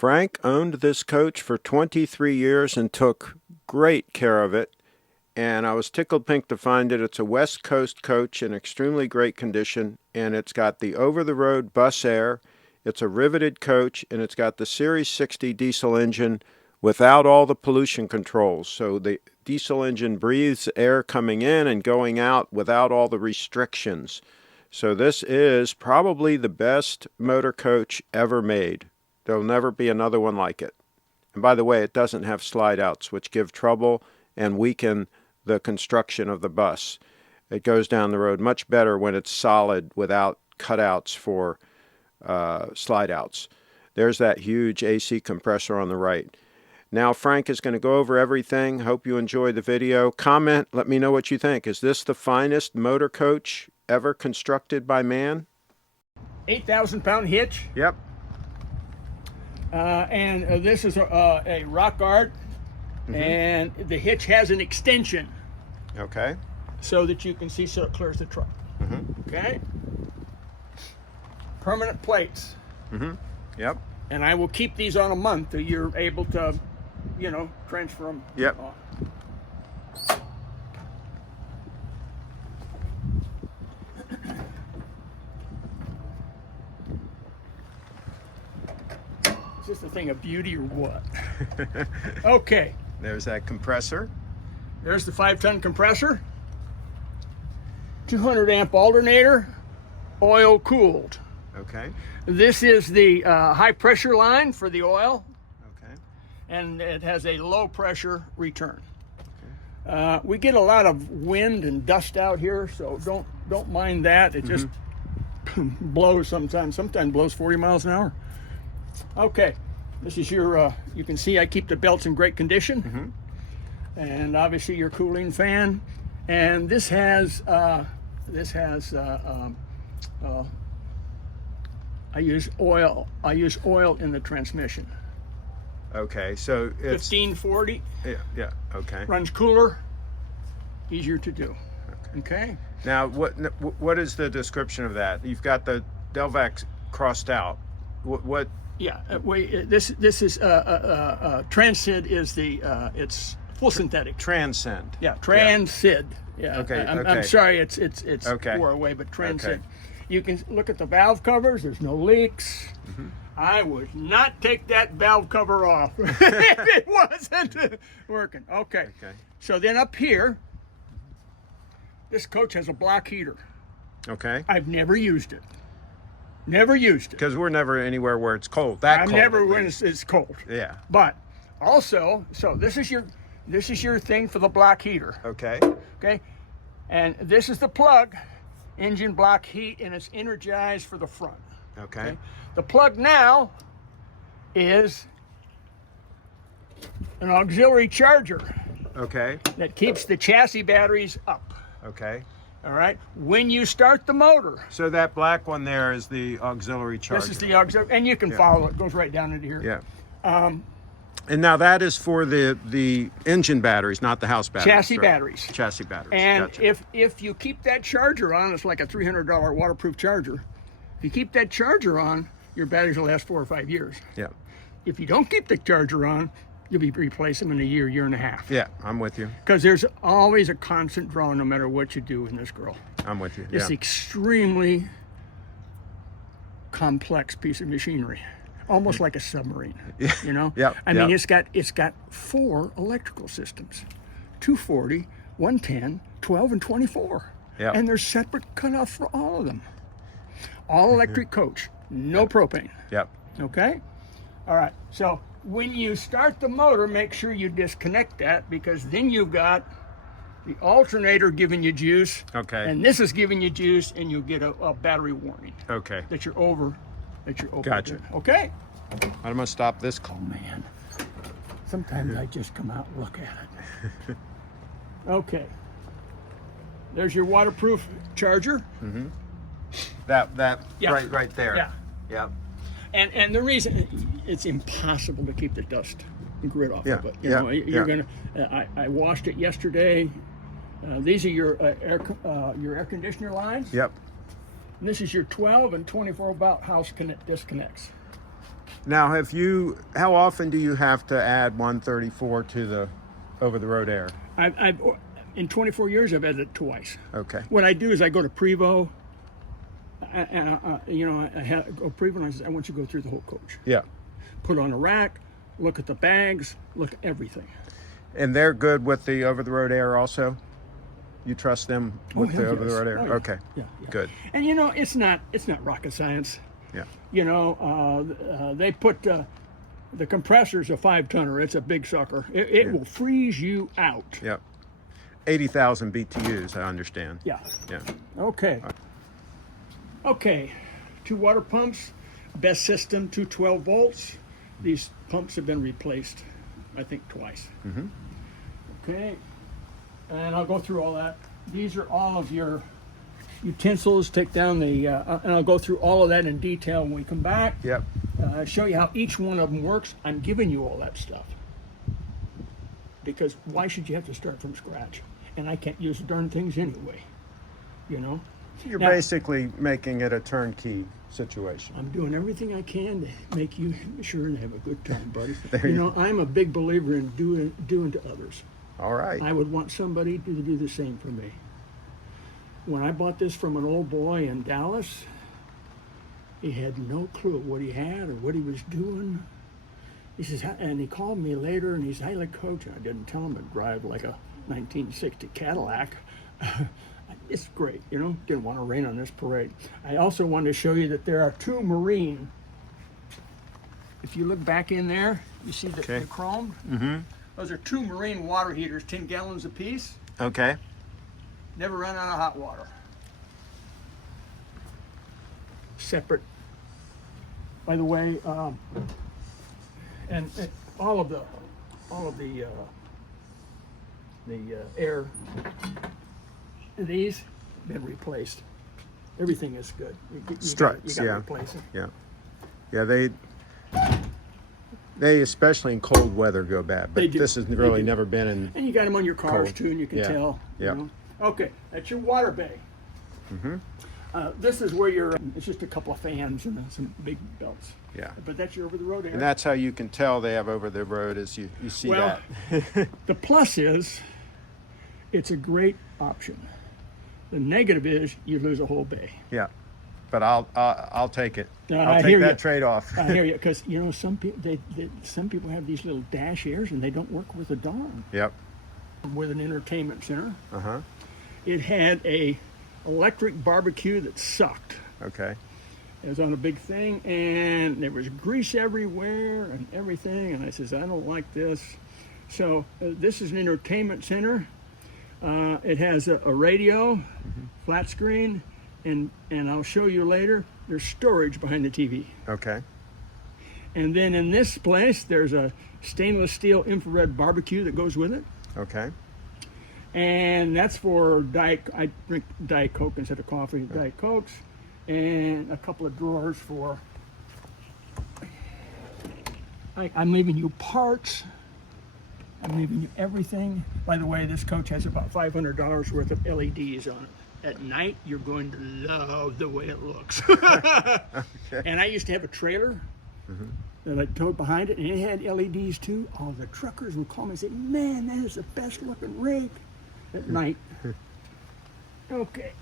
Frank owned this coach for 23 years and took great care of it, and I was tickled pink to find it. It's a West Coast coach in extremely great condition, and it's got the over-the-road bus air. It's a riveted coach, and it's got the Series 60 diesel engine without all the pollution controls. So the diesel engine breathes air coming in and going out without all the restrictions. So this is probably the best motor coach ever made. There'll never be another one like it. And by the way, it doesn't have slideouts, which give trouble and weaken the construction of the bus. It goes down the road much better when it's solid without cutouts for slideouts. There's that huge AC compressor on the right. Now Frank is going to go over everything. Hope you enjoy the video. Comment, let me know what you think. Is this the finest motor coach ever constructed by man? 8,000-pound hitch. Yep. And this is a rock art, and the hitch has an extension. Okay. So that you can see, so it clears the truck. Okay. Permanent plates. Yep. And I will keep these on a month, so you're able to, you know, transfer them. Yep. Is this a thing of beauty or what? Okay. There's that compressor. There's the 5-ton compressor. 200 amp alternator, oil cooled. Okay. This is the high pressure line for the oil. Okay. And it has a low pressure return. Okay. We get a lot of wind and dust out here, so don't mind that. It just blows sometimes. Sometimes blows 40 miles an hour. Okay, this is your. You can see I keep the belts in great condition, and obviously your cooling fan. And this has I use oil. I use oil in the transmission. Okay, so it's 1540. Yeah. Okay. Runs cooler, easier to do. Okay. Now, what is the description of that? You've got the Delvac crossed out. What? Yeah. This is Transid is the it's full synthetic. Transcend. Yeah. Transid. Yeah. Okay. I'm sorry. It's okay. far away, but Transid. Okay. You can look at the valve covers. There's no leaks. I would not take that valve cover off if it wasn't working. Okay. So then up here, this coach has a block heater. Okay. I've never used it. Never used it. Because we're never anywhere where it's cold. I'm never when it's cold. Yeah. But also, so this is your thing for the block heater. Okay. Okay. And this is the plug, engine block heat, and it's energized for the front. Okay. The plug now is an auxiliary charger. Okay. That keeps the chassis batteries up. Okay. All right. When you start the motor. So that black one there is the auxiliary charger. This is the auxiliary, and you can follow it. It goes right down into here. Yeah. And now that is for the engine batteries, not the house batteries. Chassis right? batteries. Chassis batteries. And gotcha. if you keep that charger on, it's like a $300 waterproof charger. If you keep that charger on, your batteries will last 4 or 5 years. Yeah. If you don't keep the charger on, you'll be replacing them in a year and a half. Yeah, I'm with you. Because there's always a constant draw no matter what you do in this girl. I'm with you. It's extremely complex piece of machinery. Almost like a submarine, you know? I mean, it's got 4 electrical systems, 240, 110, 12, and 24. Yeah. And there's separate cutoffs for all of them. All electric coach, no propane. Yep. Okay? All right, so when you start the motor, make sure you disconnect that, because then you've got the alternator giving you juice. Okay. And this is giving you juice, and you'll get a battery warning. Okay. That you're over. Gotcha. Okay? I'm going to stop this. Oh, man. Sometimes I just come out and look at it. Okay. There's your waterproof charger. That Yeah. right there. Yeah. Yeah. And the reason, it's impossible to keep the dust and grit off of it. You know, you're gonna. I washed it yesterday. These are your air conditioner lines. Yep. And this is your 12 and 24 volt house disconnects. Now, how often do you have to add 134 to the over-the-road air? I've in 24 years, I've added it twice. Okay. What I do is I go to Prevost. I go Prevost, and I say, I want you to go through the whole coach. Yeah. Put on a rack, look at the bags, look at everything. And they're good with the over-the-road air also? You trust them with the over-the-road air? Oh, yeah. Okay. Yeah. Good. And it's not rocket science. Yeah. They put the compressor's a 5-tonner. It's a big sucker. It will freeze you out. Yep. 80,000 BTUs, I understand. Yeah. Yeah. Okay. Okay. 2 water pumps, best system, 212 volts. These pumps have been replaced, I think, twice. Mm-hmm. Okay. And I'll go through all that. These are all of your utensils. Take down the, and I'll go through all of that in detail when we come back. Yep. Show you how each one of them works. I'm giving you all that stuff. Because why should you have to start from scratch? And I can't use the darn things anyway. You're Now, basically making it a turnkey situation. I'm doing everything I can to make you sure and have a good time, buddy. There you I'm a big believer in doing to others. All right. I would want somebody to do the same for me. When I bought this from an old boy in Dallas, he had no clue what he had or what he was doing. He says, and he called me later and he said, "Hey, like, Coach," I didn't tell him to drive like a 1960 Cadillac. It's great, didn't want to rain on this parade. I also wanted to show you that there are 2 marine. If you look back in there, you see the chrome? Mm-hmm. Those are 2 marine water heaters, 10 gallons apiece. Okay. Never run out of hot water. Separate. By the way, and all of the air. These been replaced. Everything is good. You Struts, got to yeah. replace them. Yeah. Yeah, they especially in cold weather go bad, but They do. this has They really do. never been in. And you got them on your cars Cold. too, and you can Yeah. tell. Yeah. Okay, that's your water bay. Mm-hmm. This is where it's just a couple of fans and some big belts. Yeah. But that's your over-the-road air. And that's how you can tell they have over the road is you see Well, that. The plus is, it's a great option. The negative is you lose a whole bay. Yeah. But I'll take it. I I'll hear take that you. trade-off. I hear you, because some people some people have these little dash airs and they don't work with a darn. Yep. With an entertainment center, Uh-huh. it had a electric barbecue that sucked. Okay. It was on a big thing, and there was grease everywhere and everything. And I says, I don't like this. So this is an entertainment center. It has a radio, flat screen, and I'll show you later. There's storage behind the TV. Okay. And then in this place, there's a stainless steel infrared barbecue that goes with it. Okay. And that's for I drink Diet Coke instead of coffee, Diet Cokes. And a couple of drawers for, I'm leaving you parts. I'm leaving you everything. By the way, this coach has about $500 worth of LEDs on it. At night, you're going to love the way it looks. Okay. And I used to have a trailer that I towed behind it, and it had LEDs too. Oh, the truckers would call me and say, "Man, that is the best looking rig." At night. Okay.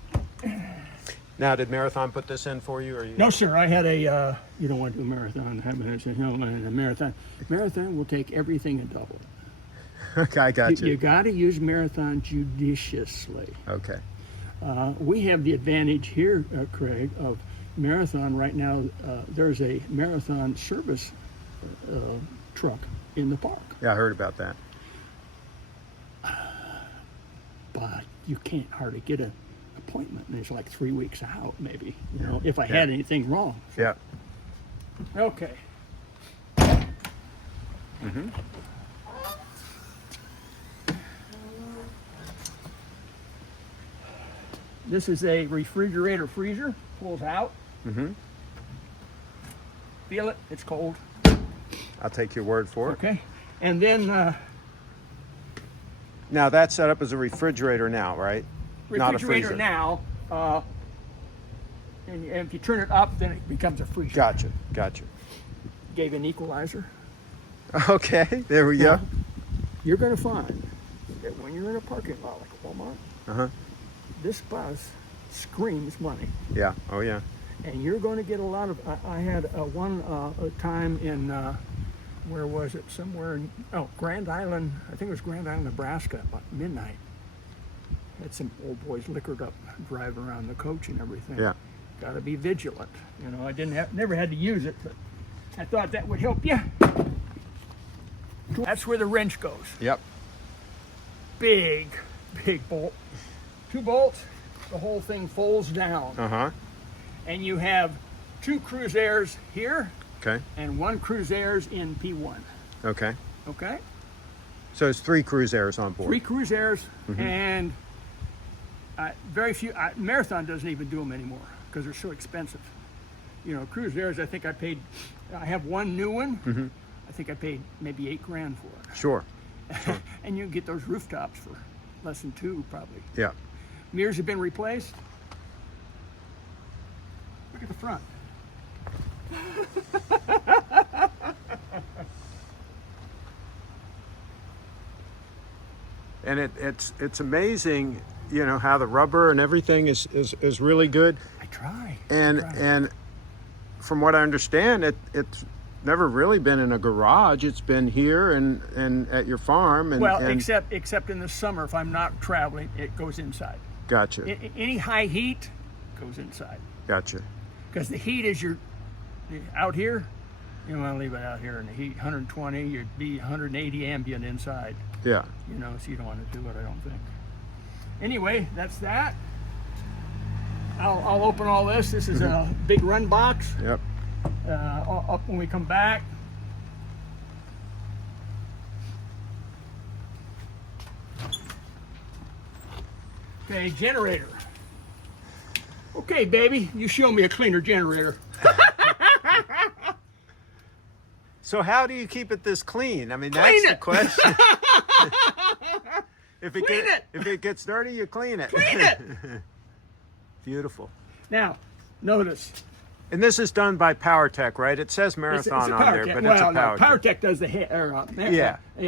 Now, did Marathon put this in for you, or you? No, sir. I had a. You don't want to do a marathon. I said, no, a marathon. Marathon will take everything and double. Okay, I got you. You got to use marathon judiciously. Okay. We have the advantage here, Craig, of marathon right now. There's a marathon service truck in the park. Yeah, I heard about that. But you can't hardly get an appointment. And it's like 3 weeks out, maybe. If I had anything wrong. Yeah. Okay. Mm-hmm. This is a refrigerator freezer. Pulls out. Mm-hmm. Feel it. It's cold. I'll take your word for it. Okay. And then Now that's set up as a refrigerator now, right? Not a refrigerator freezer. now. And if you turn it up, then it becomes a freezer. Gotcha. Get gave an equalizer. Okay, there we go. Now, you're going to find that when you're in a parking lot like Walmart, this bus screams money. Yeah. Oh yeah. And you're going to get a lot of. I had one time in where was it? Somewhere in Grand Island. I think it was Grand Island, Nebraska, about midnight. Had some old boys liquored up driving around the coach and everything. Yeah. Got to be vigilant. You know, I never had to use it, but I thought that would help you. That's where the wrench goes. Yep. Big bolt. 2 bolts. The whole thing folds down. And you have 2 cruise airs here. Okay. And 1 cruise airs in P1. Okay. Okay? So it's 3 cruise airs on board. 3 cruise airs, and very few. Marathon doesn't even do them anymore because they're so expensive. You know, cruise airs, I think I have one new one. I think I paid maybe $8,000 for it. Sure. And you can get those rooftops for less than 2 probably. Yeah. Mirrors have been replaced. Look at the front. And it's amazing, you know, how the rubber and everything is really good. I try. And from what I understand, it's never really been in a garage. It's been here and at your farm. Except in the summer, if I'm not traveling, it goes inside. Gotcha. Any high heat goes inside. Gotcha. Because the heat is out here. You don't want to leave it out here in the heat. 120, you'd be 180 ambient inside. Yeah. You know, so you don't want to do it, I don't think. Anyway, that's that. I'll open all this. This is a big run box. Yep. Up when we come back. Okay, generator. Okay, baby, you show me a cleaner generator. So how do you keep it this clean? I mean, Clean that's it. the question. If it gets dirty, you clean it. Clean it. Beautiful. Now, notice. And this is done by PowerTech, right? It says Marathon on there, but it's a PowerTech. PowerTech does the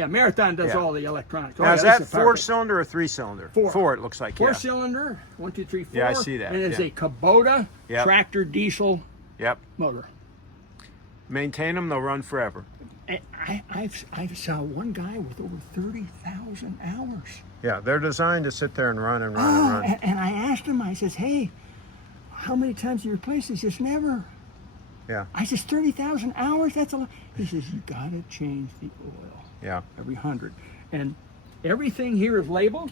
Marathon does all the electronics. Now, is that 4-cylinder or 3-cylinder? 4, it looks like. 4-cylinder, 1, 2, 3, 4. Yeah, I see that. And it's a Kubota tractor diesel motor. Maintain them; they'll run forever. I saw one guy with over 30,000 hours. Yeah, they're designed to sit there and run and run and run. And I asked him, I says, hey, how many times do you replace this? He says, never. Yeah. I says, 30,000 hours? That's a lot. He says, you got to change the oil. Yeah. Every 100. And everything here is labeled.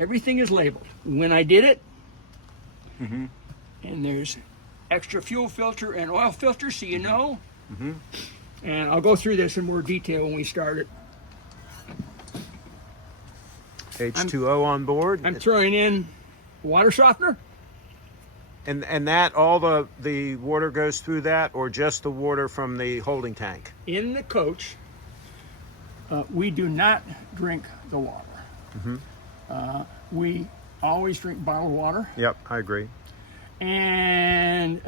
Everything is labeled. When I did it, and there's extra fuel filter and oil filter, so you know. And I'll go through this in more detail when we start it. H2O on board. I'm throwing in water softener. And that, all the water goes through that, or just the water from the holding tank? In the coach, we do not drink the water. We always drink bottled water. Yep, I agree. And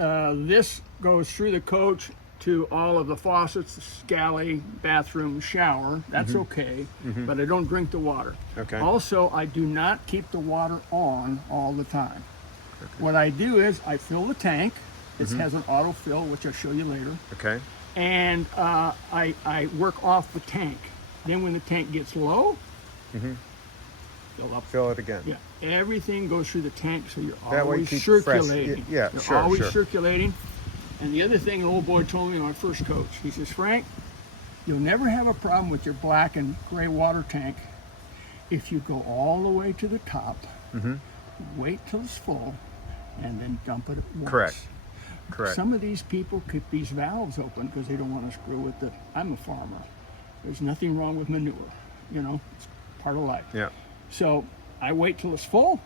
this goes through the coach to all of the faucets, galley, bathroom, shower. That's okay, but I don't drink the water. Okay. Also, I do not keep the water on all the time. Okay. What I do is I fill the tank. It has an autofill, which I'll show you later. Okay. And I work off the tank. Then when the tank gets low, fill up. Fill it again. Yeah. Everything goes through the tank, so you're that always way circulating. Yeah, you're sure. always circulating. And the other thing an old boy told me on my first coach, he says, Frank, you'll never have a problem with your black and gray water tank if you go all the way to the top, wait till it's full, and then dump it at once. Correct. Some of these people keep these valves open because they don't want to screw with the. I'm a farmer. There's nothing wrong with manure. You know, it's part of life. Yeah. So I wait till it's full.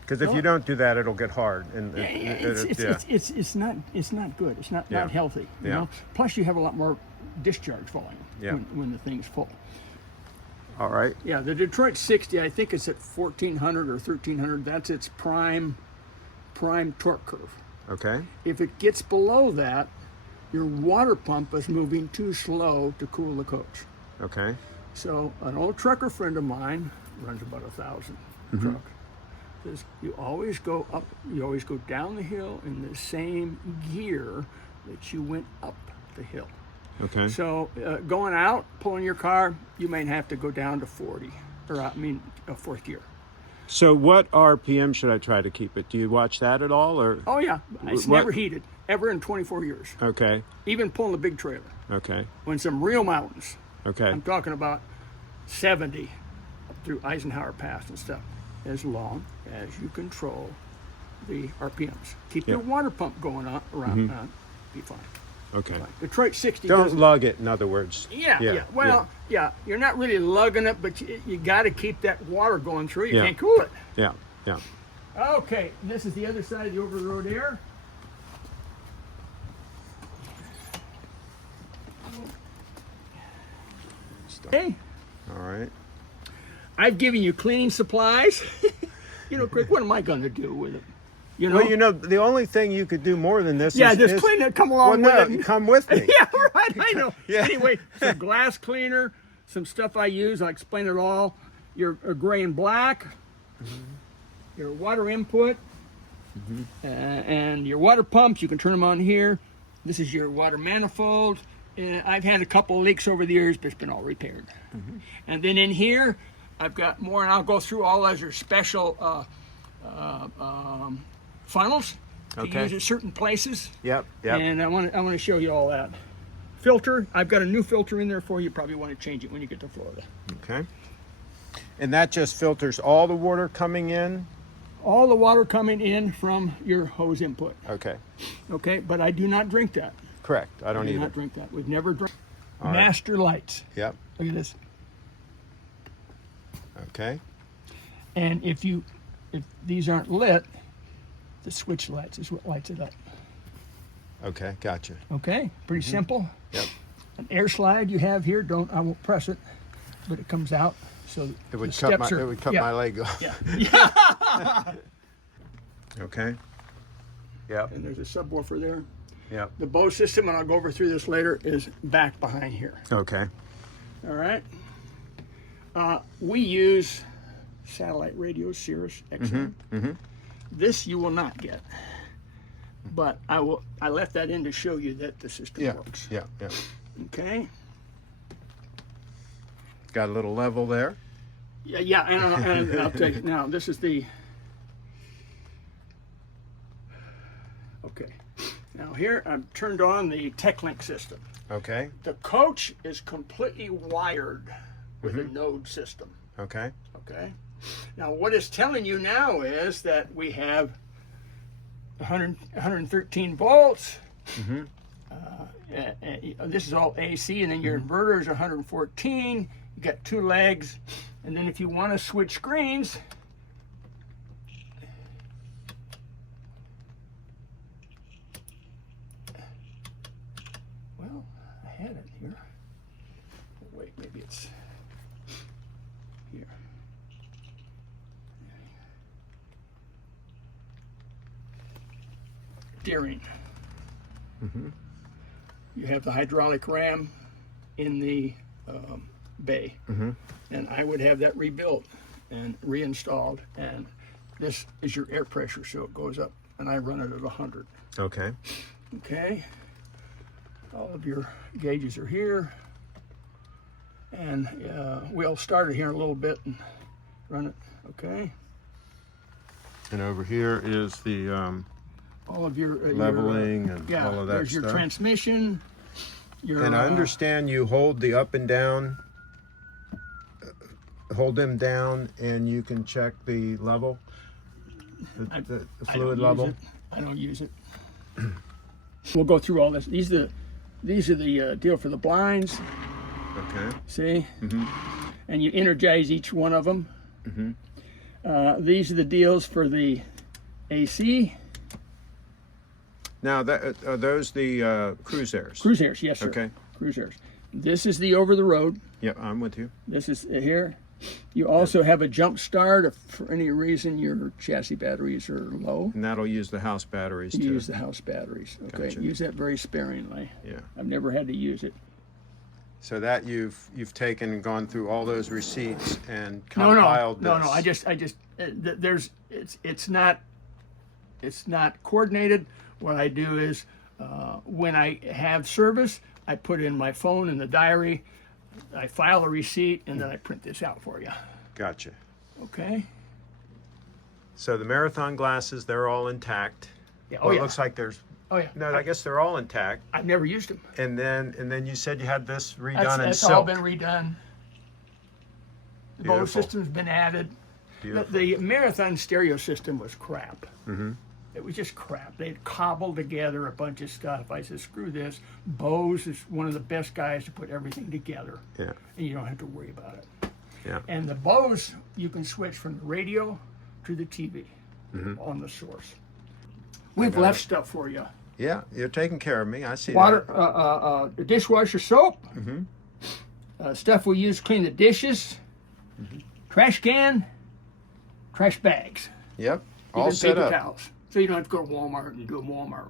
Because if you don't do that, it'll get hard. And it's not good. It's not healthy. You know? Plus, you have a lot more discharge volume when the thing's full. All right. Yeah, the Detroit 60, I think it's at 1,400 or 1,300. That's its prime torque curve. Okay. If it gets below that, your water pump is moving too slow to cool the coach. Okay. So an old trucker friend of mine runs about 1,000 trucks. Says you always go up, you always go down the hill in the same gear that you went up the hill. Okay. So going out, pulling your car, you may have to go down to 40, or fourth gear. So what RPM should I try to keep it? Do you watch that at all, or? Oh yeah, it's never heated, ever in 24 years. Okay. Even pulling a big trailer. Okay. When some real mountains, Okay. I'm talking about 70 up through Eisenhower Pass and stuff, as long as you control the RPMs. Keep your water pump going on around, be fine. Okay. Fine. Detroit 60 Don't doesn't- lug it, in other words. Yeah. Well, yeah, you're not really lugging it, but you got to keep that water going through. You Yeah. can't cool it. Yeah. Yeah. Okay, this is the other side of the over-the-road air. Okay, All right. I've given you cleaning supplies. You know, Craig, what am I going to do with it? You know? Well, you know, the only thing you could do more than this Yeah, is... just clean it, come along well, with no, it. come with me. Yeah, right, I know. Yeah. Anyway, some glass cleaner, some stuff I use, I'll explain it all. Your gray and black, your water input, and your water pumps, you can turn them on here. This is your water manifold. I've had a couple of leaks over the years, but it's been all repaired. And then in here, I've got more, and I'll go through all as your special funnels to use at certain places. Yep. Yep. And I want to show you all that. Filter, I've got a new filter in there for you. Probably want to change it when you get to Florida. Okay. And that just filters all the water coming in? All the water coming in from your hose input. Okay. Okay, but I do not drink that. Correct. I don't I do either. not drink that. We've never drank. All right. Master lights. Yep. Look at this. Okay. And if these aren't lit, the switch lights is what lights it up. Okay. Gotcha. Okay, pretty simple. Yep. An air slide you have here. I won't press it, but it comes out. So It would the cut steps are, my leg off. Yeah. Okay. Yep. And there's a subwoofer there. Yep. The Bose system, and I'll go over through this later, is back behind here. Okay. All right. We use satellite radio, Sirius XM. This you will not get, but I left that in to show you that the system works. Yeah. Yeah. Okay. Got a little level there. Yeah, and I'll tell you now. This is the. Okay. Now here I've turned on the TechLink system. Okay. The coach is completely wired with a node system. Okay. Okay. Now what it's telling you now is that we have 113 volts. This is all AC, and then your inverter is 114. You got 2 legs, and then if you want to switch screens, well, I had it here. Oh, wait, maybe it's here. Steering. You have the hydraulic ram in the bay, and I would have that rebuilt and reinstalled, and this is your air pressure, so it goes up, and I run it at 100. Okay. Okay, all of your gauges are here, and we'll start it here in a little bit and run it. Okay, And over here is the all of your leveling and all of that there's your stuff. transmission. And I understand you hold the up and down, hold them down, and you can check the level, the fluid level. I don't use it. We'll go through all this. These are the deal for the blinds. Okay. See, and you energize each one of them. These are the deals for the AC. Now, are those the cruise airs? Cruise airs, yes, sir. Okay. Cruise airs. This is the over the road. Yep, I'm with you. This is here. You also have a jump start if for any reason your chassis batteries are low. And that'll use the house batteries You too. use the house batteries. Okay, Gotcha. use that very sparingly. Yeah. I've never had to use it. So that you've taken and gone through all those receipts and No, compiled no, this. I just there's it's not coordinated. What I do is when I have service, I put in my phone in the diary, I file a receipt, and then I print this out for you. Gotcha. Okay. So the Marathon glasses, they're all intact. Yeah. Well, it looks like there's. Oh yeah. No, I guess they're all intact. I've never used them. And then you said you had this redone in That's silk. all been redone. The Bose Beautiful. system's been added. Beautiful. The Marathon stereo system was crap. Mm-hmm. It was just crap. They'd cobbled together a bunch of stuff. I said, screw this. Bose is one of the best guys to put everything together. Yeah. And you don't have to worry about it. Yeah. And the Bose, you can switch from the radio to the TV on the source. We've left stuff for you. Yeah, you're taking care of me. I see Water, that. dishwasher soap, stuff we use to clean the dishes, trash can, trash bags, Yep. All even set paper up. towels. So you don't have to go to Walmart and do a Walmart.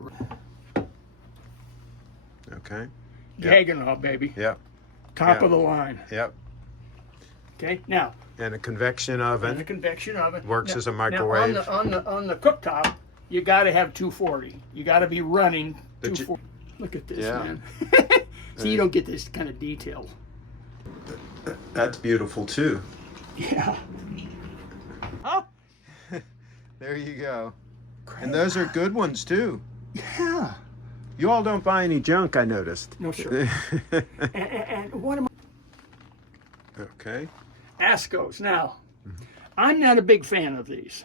Okay. Gaggenau, baby. Yep. Top Yeah. of the line. Yep. Okay, now, And a convection in the oven. convection oven. Works now, as a microwave. Now on the cooktop, you got to have 240. You got to be running But you- 240. Look at this, Yeah. man. See, you don't get this kind of detail. That's beautiful too. Yeah. Huh? There you go. And those are good ones too. Yeah. You all don't buy any junk, I noticed. No, sir. and what am Okay. Ascos? Now, I'm not a big fan of these.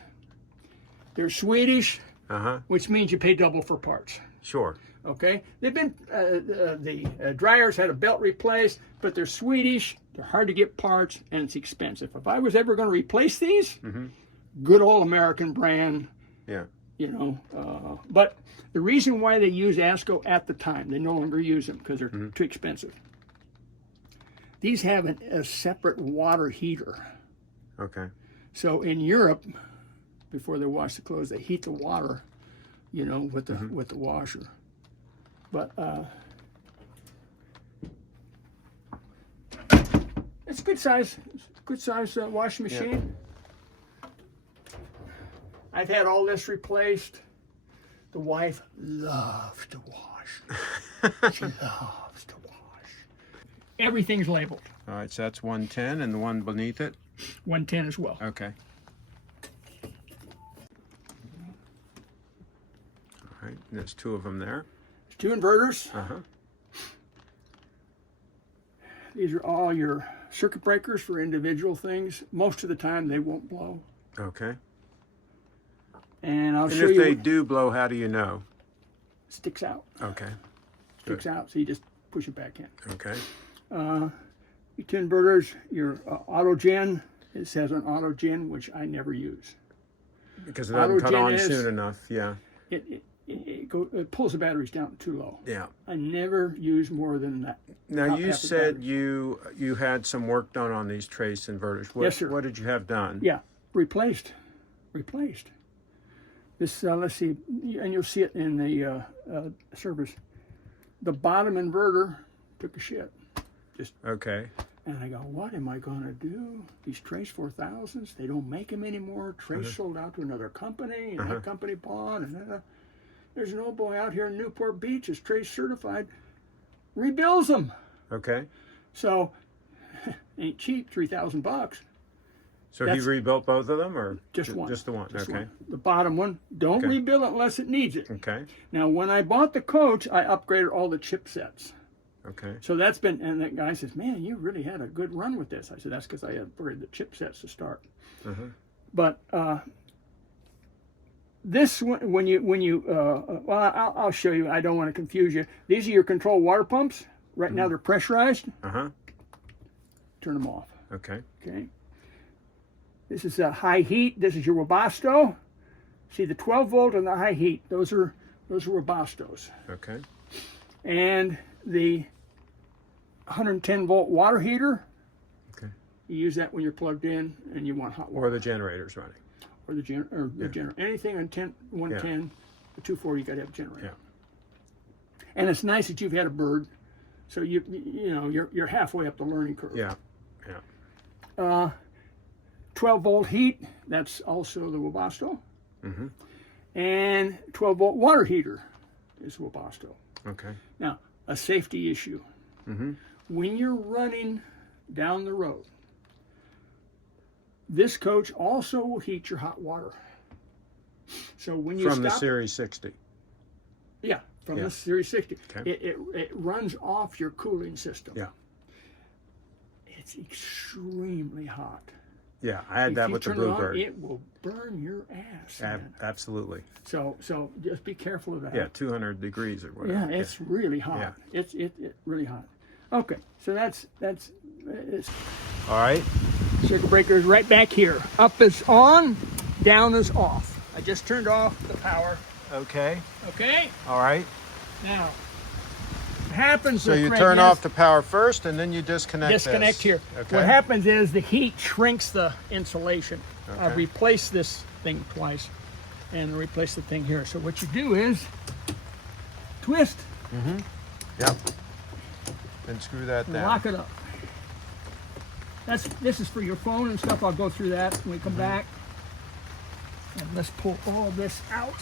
They're Swedish, Uh-huh. which means you pay double for parts. Sure. Okay, they've been the dryers had a belt replaced, but they're Swedish. They're hard to get parts, and it's expensive. If I was ever going to replace these, good old American brand, Yeah. you know. But the reason why they use ASCO at the time, they no longer use them because they're too expensive. These have a separate water heater. Okay. So in Europe, before they wash the clothes, they heat the water, you know, with the washer. But it's good size washing machine. I've had all this replaced. The wife loves to wash. She loves to wash. Everything's labeled. All right, so that's 110 and the one beneath it? 110 as well. Okay. All right, there's two of them there. 2 inverters. Uh-huh. These are all your circuit breakers for individual things. Most of the time they won't blow. Okay. And I'll And show if you they what do blow, how do you know? sticks out. Okay. Sticks out, so you just push it back in. Okay. Your 2 inverters, your auto gen. It says an auto gen, which I never use. Because it doesn't cut Autogen on is- soon enough. Yeah. It pulls the batteries down too low. Yeah. I never use more than that. Now Top you half of the said battery. you had some work done on these trace inverters. What, Yes, sir. What did you have done? Yeah, replaced. This, let's see, and you'll see it in the service. The bottom inverter took a shit. Okay. And I go, what am I going to do? These Trace 4000s, they don't make them anymore. Trace sold out to another company, and that company bought. And there's an old boy out here in Newport Beach is Trace certified, rebuilds them. Okay. So, ain't cheap, $3,000. So he That's- rebuilt both of them, or Just one. Just the one. Just Okay. one. The bottom one, don't Okay. rebuild it unless it needs it. Okay. Now, when I bought the coach, I upgraded all the chipsets. Okay. So that's been, and that guy says, man, you really had a good run with this. I said, that's because I upgraded the chipsets to start. But this one, when you, well, I'll show you. I don't want to confuse you. These are your control water pumps. Right now they're pressurized. Uh-huh. Turn them off. Okay. Okay. This is a high heat. This is your Webasto. See the 12 volt and the high heat. Those are Webastos. Okay. And the 110 volt water heater. Okay. You use that when you're plugged in and you want hot water. Or the generator's running. Or the generator. Anything on 110, the 240, you got to have a generator. Yeah. And it's nice that you've had a bird, so you're halfway up the learning curve. Yeah. Yeah. 12-volt heat, that's also the Webasto. And 12-volt water heater is Webasto. Okay. Now, a safety issue. When you're running down the road, this coach also will heat your hot water. So when you from stop, the Series 60. Yeah, from the Series 60. Okay. It runs off your cooling system. Yeah. It's extremely hot. Yeah, I had that with the Bluebird. It will burn your ass. Man. Absolutely. So just be careful of that. Yeah, 200 degrees or whatever. Yeah, it's really hot. Yeah. It's really hot. Okay, so that's All right. circuit breaker is right back here. Up is on, down is off. I just turned off the power. Okay. Okay. All right. Now, what happens? So you turn off the power first, and then you disconnect. Disconnect here. Okay. What happens is the heat shrinks the insulation. Okay. I've replaced this thing twice, and replaced the thing here. So what you do is twist. Yep. And screw that And down. lock it up. This is for your phone and stuff. I'll go through that when we come back. And let's pull all this out.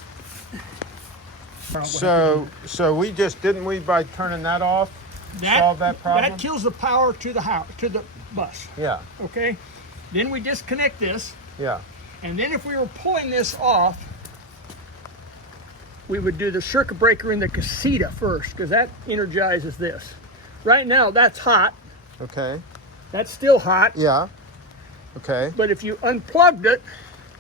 So we just didn't we by turning that off solve that problem? That kills the power to the house, to the bus. Yeah. Okay. Then we disconnect this, Yeah. and then if we were pulling this off, we would do the circuit breaker in the casita first, because that energizes this. Right now, that's hot. Okay. That's still hot. Yeah. Okay. But if you unplugged it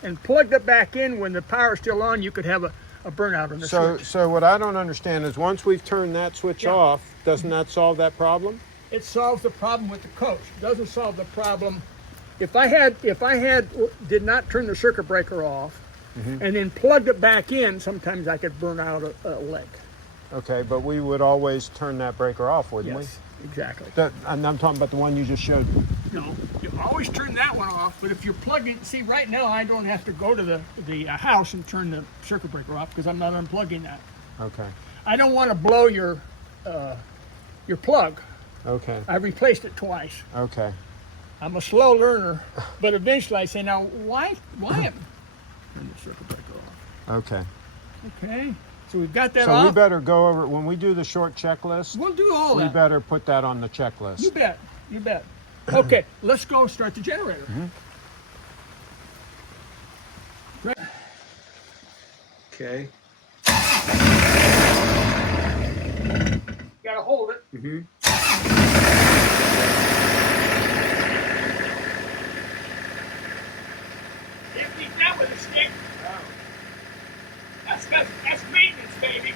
and plugged it back in when the power's still on, you could have a burnout in the switch. So what I don't understand is once we've turned that switch off, doesn't that solve that problem? It solves the problem with the coach. It doesn't solve the problem. If I did not turn the circuit breaker off and then plugged it back in, sometimes I could burn out a leg. Okay, but we would always turn that breaker off, wouldn't Yes, exactly. And I'm talking about the one you just showed me. No, you always turn that one off, but if you're plugging, see right now I don't have to go to the house and turn the circuit breaker off because I'm not unplugging that. Okay. I don't want to blow your plug. Okay. I replaced it twice. Okay. I'm a slow learner, but eventually I say, now why am turn the circuit breaker off? Okay. Okay, so we've got that So off. we better go over when we do the short checklist. We'll do all We that. better put that on the checklist. You bet. You bet. Okay, let's go start the generator. Right. Okay. Gotta hold it. If he's not with a stick, that's maintenance, baby.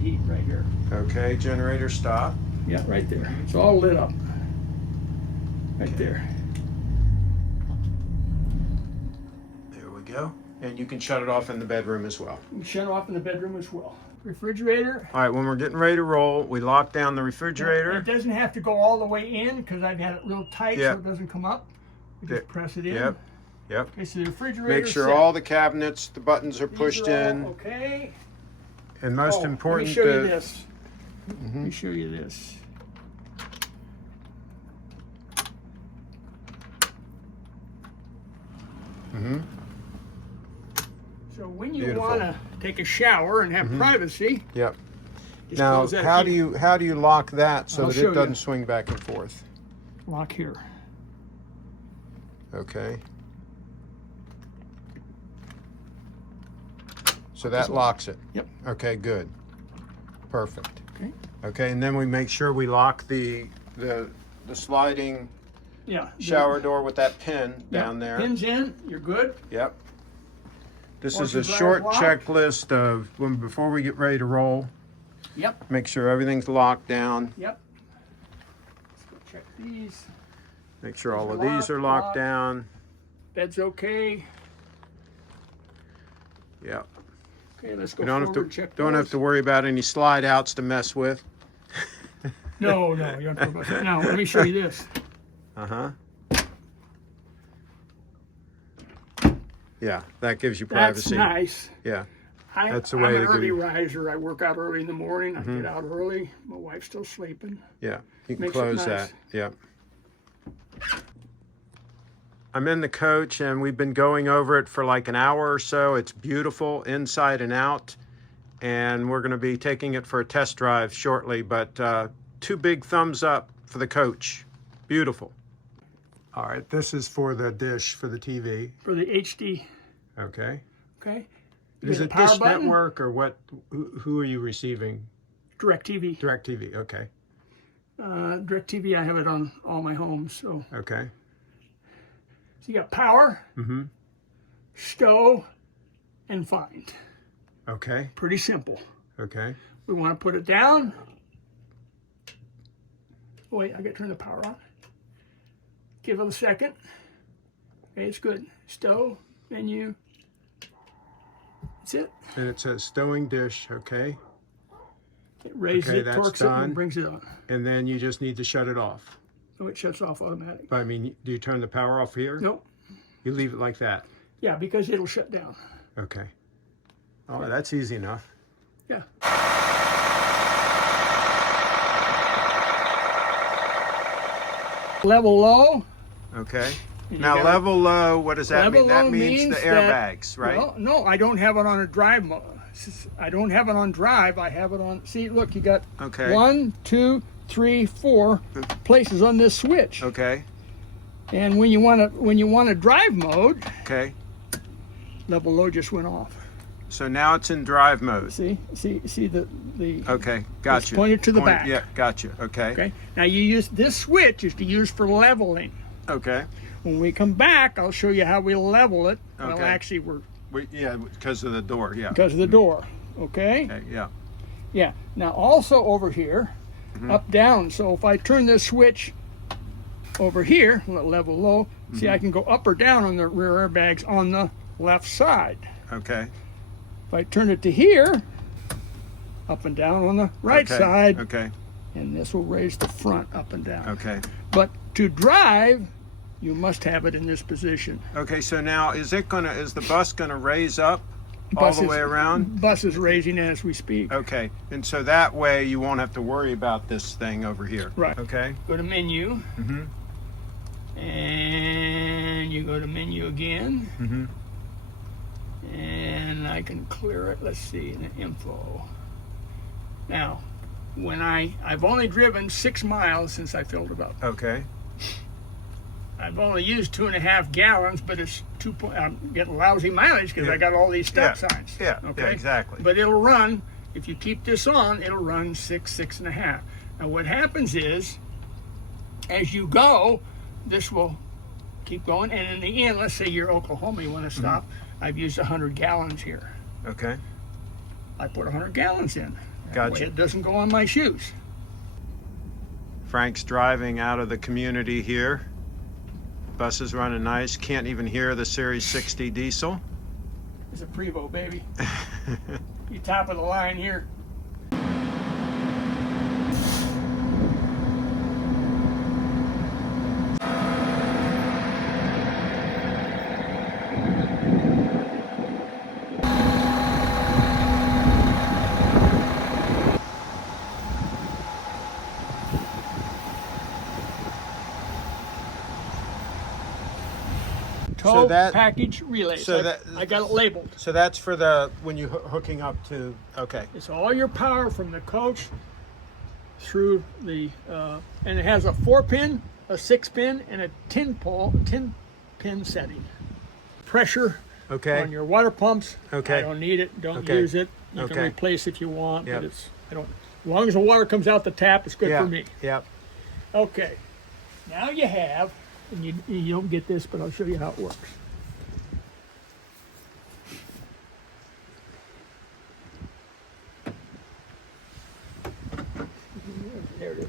Heat right here. Okay, generator stop. Yeah, right there. It's all lit up. Right there. There we go. And you can shut it off in the bedroom as well. We shut off in the bedroom as well. Refrigerator. All right, when we're getting ready to roll, we lock down the It refrigerator. doesn't have to go all the way in because I've had it real tight so Yep. it doesn't come up. We just press it in. Yep. Yep. Okay, so the refrigerator. Make sure all the cabinets, the buttons are pushed in. Okay. And most important, let me show you this. Let me show you this. So when you Beautiful. want to take a shower and have privacy, Yep. just Now, close that how key. do you lock that so I'll that show it doesn't you. swing back and forth? Lock here. Okay. So that locks it. Yep. Okay, good. Perfect. Okay. Okay, and then we make sure we lock the sliding Yeah. shower door with that pin down there. Pins in. You're good. Yep. This Washer is a dryer's short locked. checklist of when before we get ready to roll. Yep. Make sure everything's locked down. Yep. Let's go check these. Make sure all of These are these are locked. locked down. Bed's okay. Yep. Okay, let's go We don't forward have and check to those. worry about any slide outs to mess with. No, no, you don't have to worry about that. Now, let me show you this. Uh-huh. Yeah, that gives you That's privacy. nice. Yeah, I'm that's the way an to give early you. riser. I work out early in the morning. I get out early. My wife's still sleeping. Yeah, you can Makes it close nice. that. Yeah. I'm in the coach and we've been going over it for like an hour or so. It's beautiful inside and out. And we're going to be taking it for a test drive shortly. But 2 big thumbs up for the coach. Beautiful. All right, this is for the dish for the TV. For the HD. Okay. Okay. Is it Dish Network or what? Who are you receiving? DirecTV. DirecTV. Okay. DirecTV, I have it on all my homes. So Okay. you got power, stow, and find. Okay. Pretty simple. Okay. We want to put it down. Oh, wait, I got to turn the power on. Give it a second. Okay, it's good. Stow, menu. That's it. And it says stowing dish. Okay. It raises Okay, it, that's torques it, done. and brings it on. And then you just need to shut it off. So it shuts off automatic. But I mean, do you turn the power off here? Nope. You leave it like that. Yeah, because it'll shut down. Okay. Oh, that's easy enough. Yeah. Level low. Okay. You Now gotta- level low, what does that Level mean? That low means the means that- airbags, right? Well, no, I don't have it on a drive mode. I don't have it on drive. I have it on. See, look, you got Okay. 1, 2, 3, 4 places on this switch. Okay. And when you want a drive mode, Okay. level low just went off. So now it's in drive mode. See the Okay. Gotcha. pointed to the back. Yeah. Gotcha. Okay. Okay. Now you use this switch is to use for leveling. Okay. When we come back, I'll show you how we level it. Well, Okay. actually, we're Yeah, because of the door. Yeah. because of the door. Okay. Okay. Yeah. Yeah. Now also over here, up down. So if I turn this switch over here, level low, see I can go up or down on the rear airbags on the left side. Okay. If I turn it to here, up and down on the right Okay. side, Okay. and this will raise the front up and down. Okay. But to drive, you must have it in this position. Okay. So now, is the bus gonna raise up all Bus the is- way around? Bus is raising as we speak. Okay. And so that way you won't have to worry about this thing over here. Right. Okay. Go to menu. And you go to menu again. And I can clear it. Let's see, in the info. Now, when I've only driven 6 miles since I filled it up. Okay. I've only used 2.5 gallons, but it's I'm getting lousy mileage because I got all these stop signs. Yeah. Okay. Yeah. Exactly. But it'll run, if you keep this on, it'll run 6.5. Now what happens is, as you go, this will keep going, and in the end, let's say you're Oklahoma, you want to stop, I've used 100 gallons here. Okay. I put 100 gallons in. That Gotcha. way it doesn't go on my shoes. Frank's driving out of the community here. Bus is running nice. Can't even hear the Series 60 diesel. It's a Prevost, baby. You top of the line here. Tow package relay. so I got it labeled. So that's for the when you hooking up to. Okay. It's all your power from the coach through the, and it has a 4-pin, a 6-pin, and a 10-pin setting. Pressure Okay. on your water pumps. Okay. I don't need it. Don't Okay. use it. You can Okay. replace if you want, Yep. but I don't. As long as the water comes out the tap, it's good Yeah. for me. Yep. Okay. Now you have, and you don't get this, but I'll show you how it works. There it is.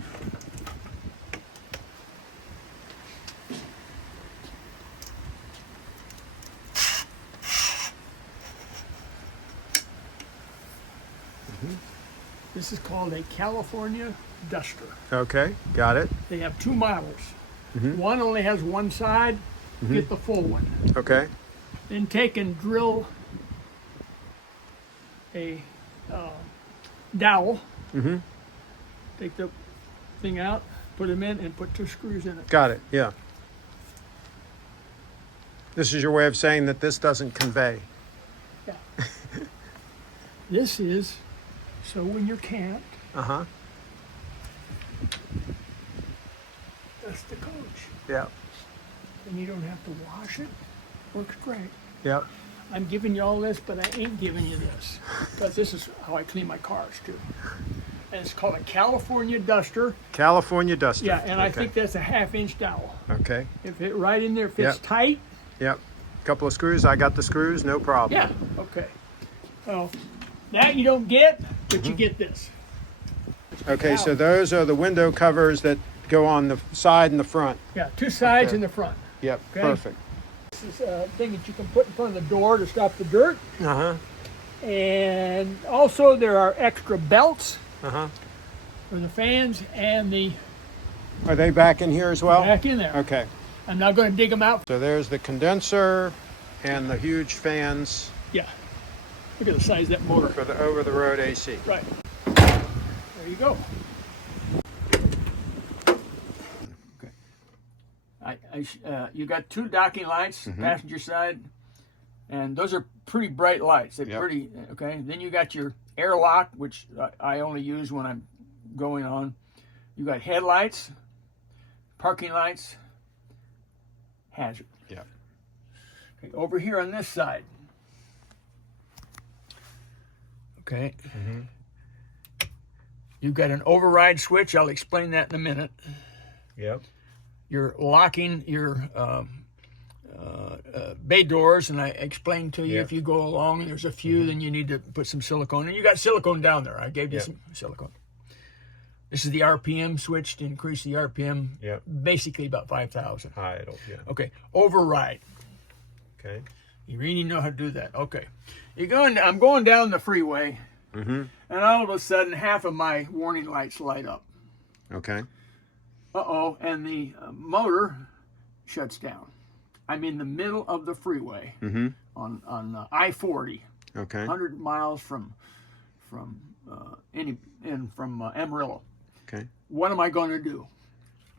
This is called a California Duster. Okay, got it. They have two models. One only has one side. Get the full one. Okay. Then take and drill a dowel. Take the thing out, put them in, and put 2 screws in it. Got it, yeah. This is your way of saying that this doesn't convey. Yeah. This is so when you're camped, Uh-huh. that's the coach. Yeah. And you don't have to wash it. Works great. Yeah. I'm giving you all this, but I ain't giving you this. Because this is how I clean my cars too. And it's called a California Duster. California Duster. Yeah, and I Okay. think that's a 1/2-inch dowel. Okay. If it right in there fits Yep. tight. Yep. Couple of screws. I got the screws, no problem. Yeah, okay. Well, that you don't get, but you get this. Okay, so those are the window covers that go on the side and the front. Yeah, 2 sides Okay. in the front. Yep, Okay. perfect. This is a thing that you can put in front of the door to stop the dirt. Uh-huh. And also there are extra belts Uh-huh. for the fans and the Are they back in here as well? back in there. Okay. I'm not going to dig them out. So there's the condenser and the huge fans Yeah. Look at the size of that motor. for the over-the-road AC. Right. There you go. Okay. You got 2 docking lights, passenger side, and those are pretty bright lights. They're Yep. pretty, okay. Then you got your airlock, which I only use when I'm going on. You got headlights, parking lights, hazard. Yeah. Okay, over here on this side. Okay. You've got an override switch. I'll explain that in a minute. Yep. You're locking your bay doors, and I explained to you Yep. if you go along and there's a few, then you need to put some silicone. And you got silicone down there. I gave you Yep. some silicone. This is the RPM switch to increase the RPM. Yep. Basically about 5,000. Idle, yeah. Okay. Override. Okay. You really know how to do that. Okay. I'm going down the freeway, and all of a sudden, half of my warning lights light up. Okay. Uh-oh, and the motor shuts down. I'm in the middle of the freeway on I-40, Okay. 100 miles from Amarillo. Okay. What am I going to do?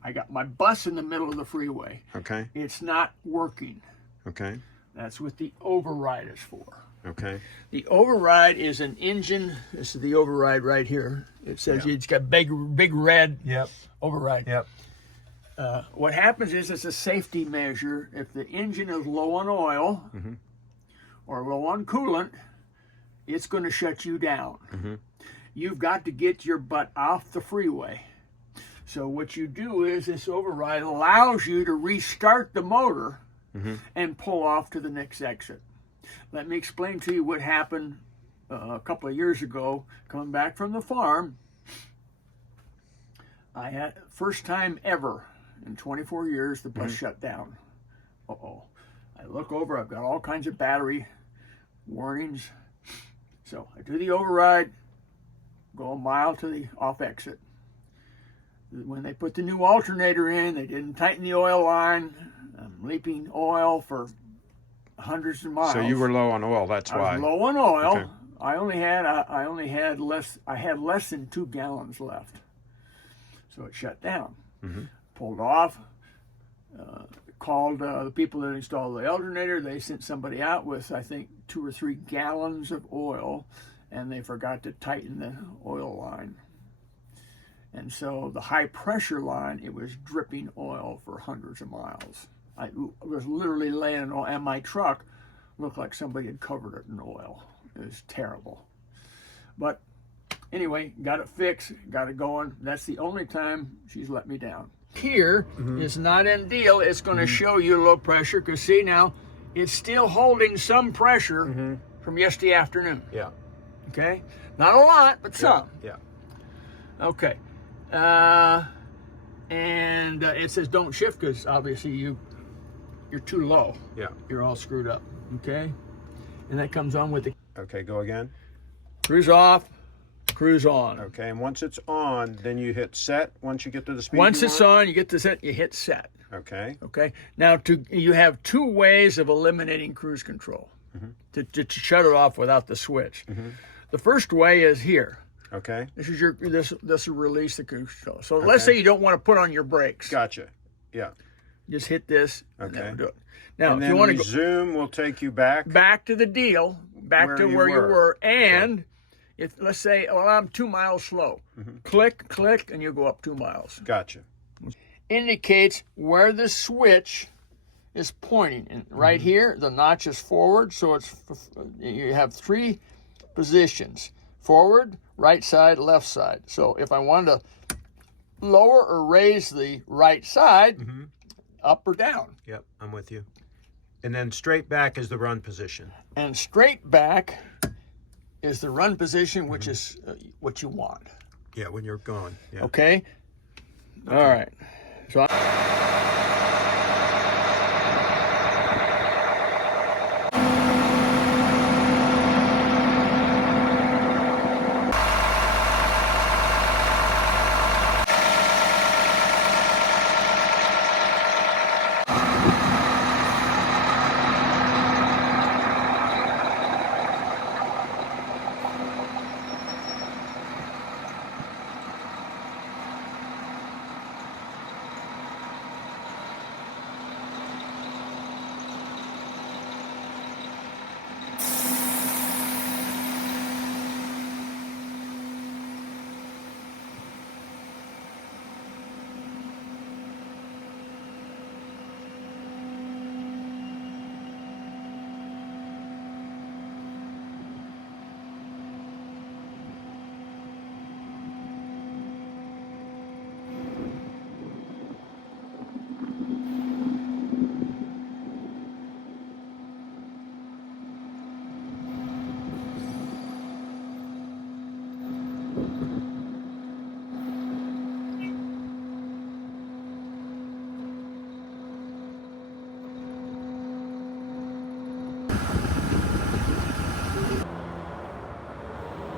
I got my bus in the middle of the freeway. Okay. It's not working. Okay. That's what the override is for. Okay. The override is an engine. This is the override right here. It says it's got big red Yep. override. Yep. What happens is it's a safety measure. If the engine is low on oil or low on coolant, it's going to shut you down. You've got to get your butt off the freeway. So what you do is this override allows you to restart the motor and pull off to the next exit. Let me explain to you what happened a couple of years ago coming back from the farm. I had first time ever in 24 years the bus shut down. Uh-oh. I look over, I've got all kinds of battery warnings. So I do the override, go a mile to the off exit. When they put the new alternator in, they didn't tighten the oil line. I'm leaking oil for hundreds of miles. So you were low on oil, that's I why. was low on oil. Okay. I had less than 2 gallons left. So it shut down. Pulled off, called the people that installed the alternator. They sent somebody out with, I think, 2 or 3 gallons of oil, and they forgot to tighten the oil line. And so the high pressure line, it was dripping oil for hundreds of miles. I was literally laying on, and my truck looked like somebody had covered it in oil. It was terrible. But anyway, got it fixed, got it going. That's the only time she's let me down. Here is not in deal. It's going to show you low pressure, because see now, it's still holding some pressure from yesterday afternoon. Yeah. Okay? Not a lot, but some. Yeah. Okay. And it says don't shift because obviously you're too low. Yeah. You're all screwed up. Okay? And that comes on with the Okay, go again. cruise off, cruise on. Okay, and once it's on, then you hit set once you get to the speed Once you it's want? on, you get to set, you hit set. Okay. Okay. Now, you have two ways of eliminating cruise control to shut it off without the switch. The first way is here. Okay. This is this will release the cruise control. So let's say you don't want to put on your brakes. Gotcha. Yeah. Just hit this, and Okay. that'll do it. Now, And if then you want to go resume will take you back. to the deal, back to where you were, and if let's say, well, I'm 2 miles slow, click, and you go up 2 miles. Gotcha. Indicates where the switch is pointing. And right here, the notch is forward, so you have 3 positions: forward, right side, left side. So if I wanted to lower or raise the right side, up or down. Yep, I'm with you. And then straight back is the run position. And straight back is the run position, which is what you want. Yeah, when you're going. Yeah. Okay? All right. So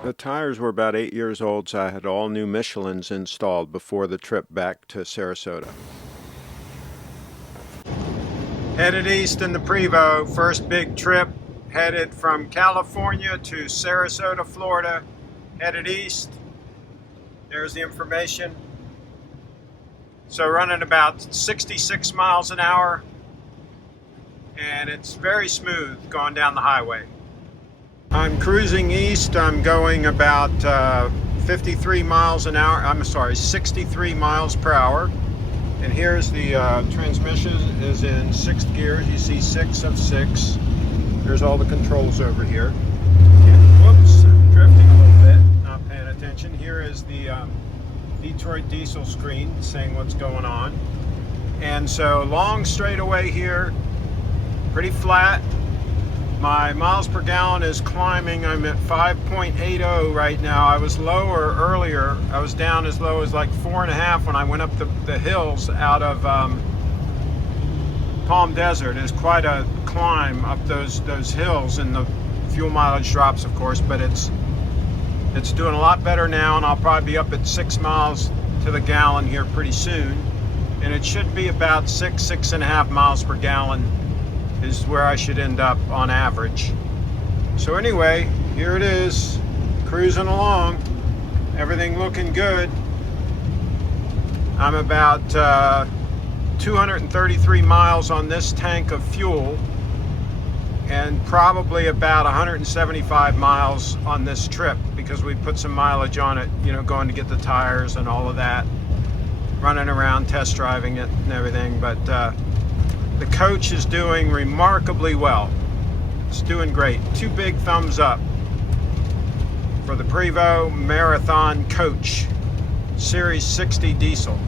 The tires were about 8 years old, so I had all new Michelins installed before the trip back to Sarasota. Headed east in the Prevost, first big trip, headed from California to Sarasota, Florida. Headed east. There's the information. So running about 66 miles an hour, and it's very smooth going down the highway. I'm cruising east. I'm going about 53 miles an hour. I'm sorry, 63 miles per hour. And here's the transmission is in 6th gear. You see 6 of 6. There's all the controls over here. And, whoops, I'm drifting a little bit, not paying attention. Here is the Detroit diesel screen saying what's going on. And so long straightaway here, pretty flat. My miles per gallon is climbing. I'm at 5.80 right now. I was lower earlier. I was down as low as like 4.5 when I went up the hills out of Palm Desert. It's quite a climb up those hills, and the fuel mileage drops, of course, but it's doing a lot better now, and I'll probably be up at 6 miles to the gallon here pretty soon. And it should be about 6.5 miles per gallon is where I should end up on average. So anyway, here it is, cruising along, everything looking good. I'm about 233 miles on this tank of fuel, and probably about 175 miles on this trip, because we put some mileage on it, you know, going to get the tires and all of that, running around test driving it and everything. But the coach is doing remarkably well. It's doing great. 2 big thumbs up for the Prevost Marathon Coach Series 60 diesel.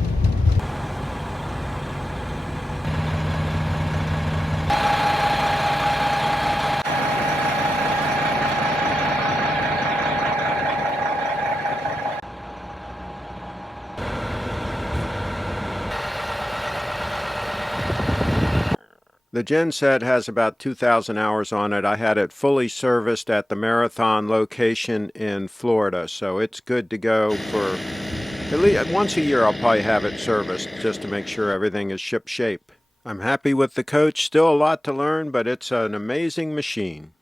The gen set has about 2,000 hours on it. I had it fully serviced at the Marathon location in Florida, so it's good to go for at least once a year. I'll probably have it serviced just to make sure everything is ship shape. I'm happy with the coach. Still a lot to learn, but it's an amazing machine.